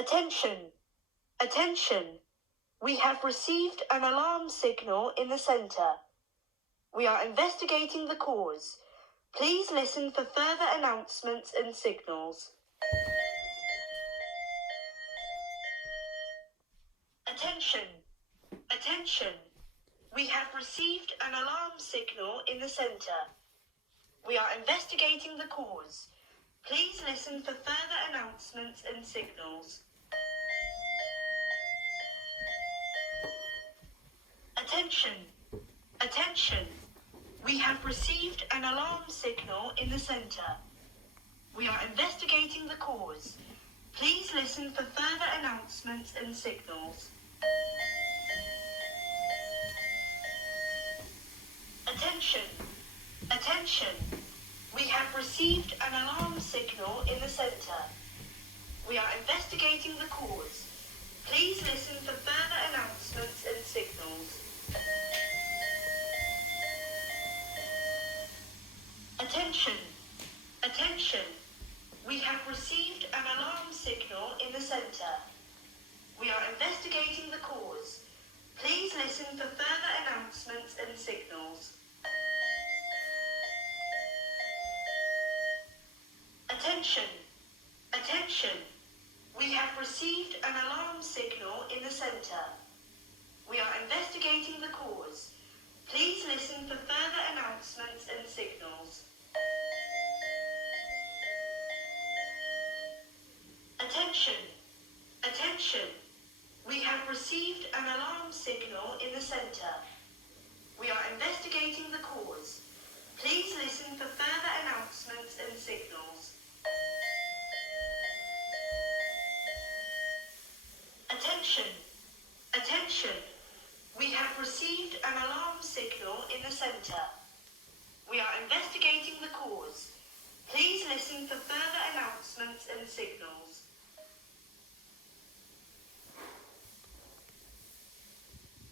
Attention! Attention! We have received an alarm signal in the centre. We are investigating the cause. Please listen for further announcements and signals. Attention! Attention! We have received an alarm signal in the centre. We are investigating the cause. Please listen for further announcements and signals. Attention! Attention! We have received an alarm signal in the centre. We are investigating the cause. Please listen for further announcements and signals. Attention! Attention! We have received an alarm signal in the centre. We are investigating the cause. Please listen for further announcements and signals. Attention! Attention! We have received an alarm signal in the centre. We are investigating the cause. Please listen for further announcements and signals. Attention! Attention! We have received an alarm signal in the centre. We are investigating the cause. Please listen for further announcements and signals. Attention! Attention! We have received an alarm signal in the centre. We are investigating the cause. Please listen for further announcements and signals. Attention! Attention! We have received an alarm signal in the centre. We are investigating the cause. Please listen for further announcements and signals.